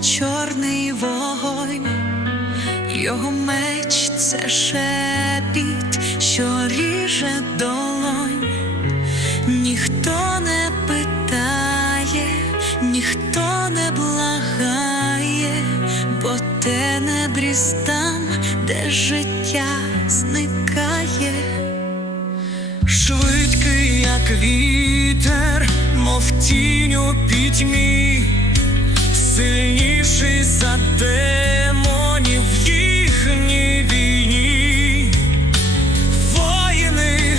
чорний вогонь, його меч це шепіт, що ріже долонь. Ніхто не питає, ніхто не благає, бо те не бріз там, де життя зникає. Швидкий, як вітер, мов тінь у пітьмі, сильніший за демонів в їхній війні. Воїни,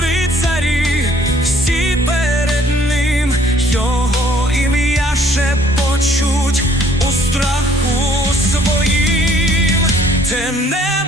рицарі, всі перед ним його ім'я ще почуть у страху своїм. Це не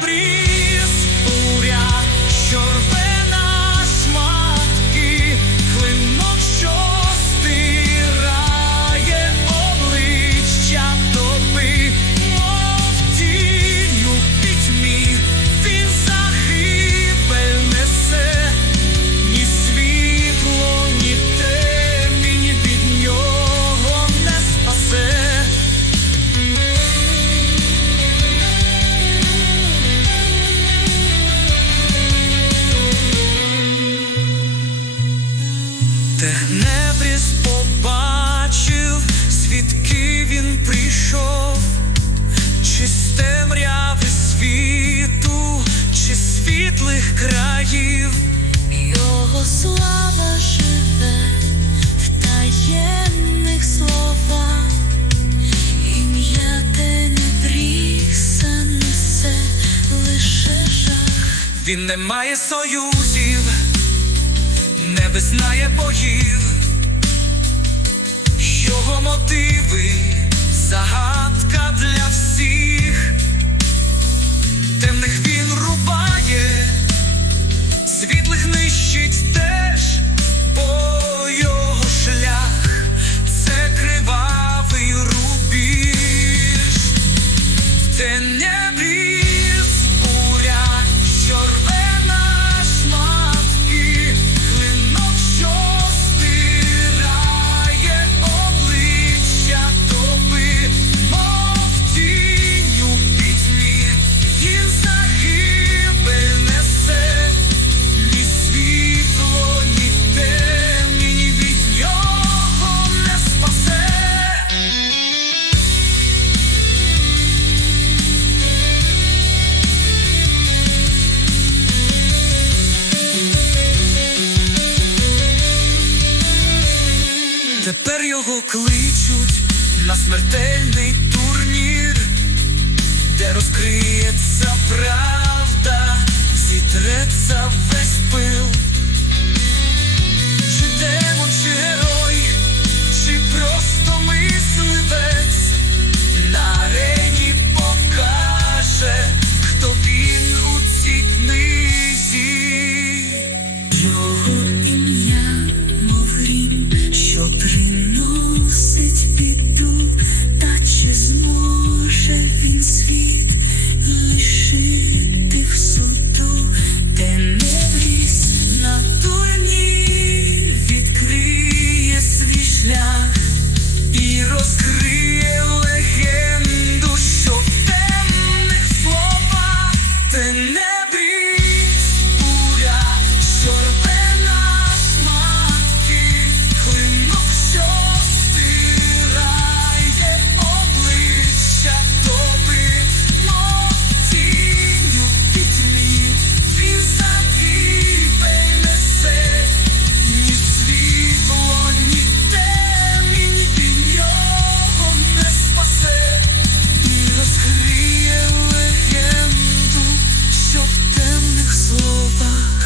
Технебріз побачив, звідки він прийшов, чи з темряви світу, чи з світлих країв. Його слава живе в таємних словах, ім'я Тенебріса несе лише жах. Він не має союзів, не визнає богів, його мотиви загадка для всіх, темних він Тепер його кличуть на смертельний турнір, де розкриється правда, зітреться весь пил. Чи демон, чи герой, чи просто мисливець на арені покаже, хто він у цій книзі. Його 走吧。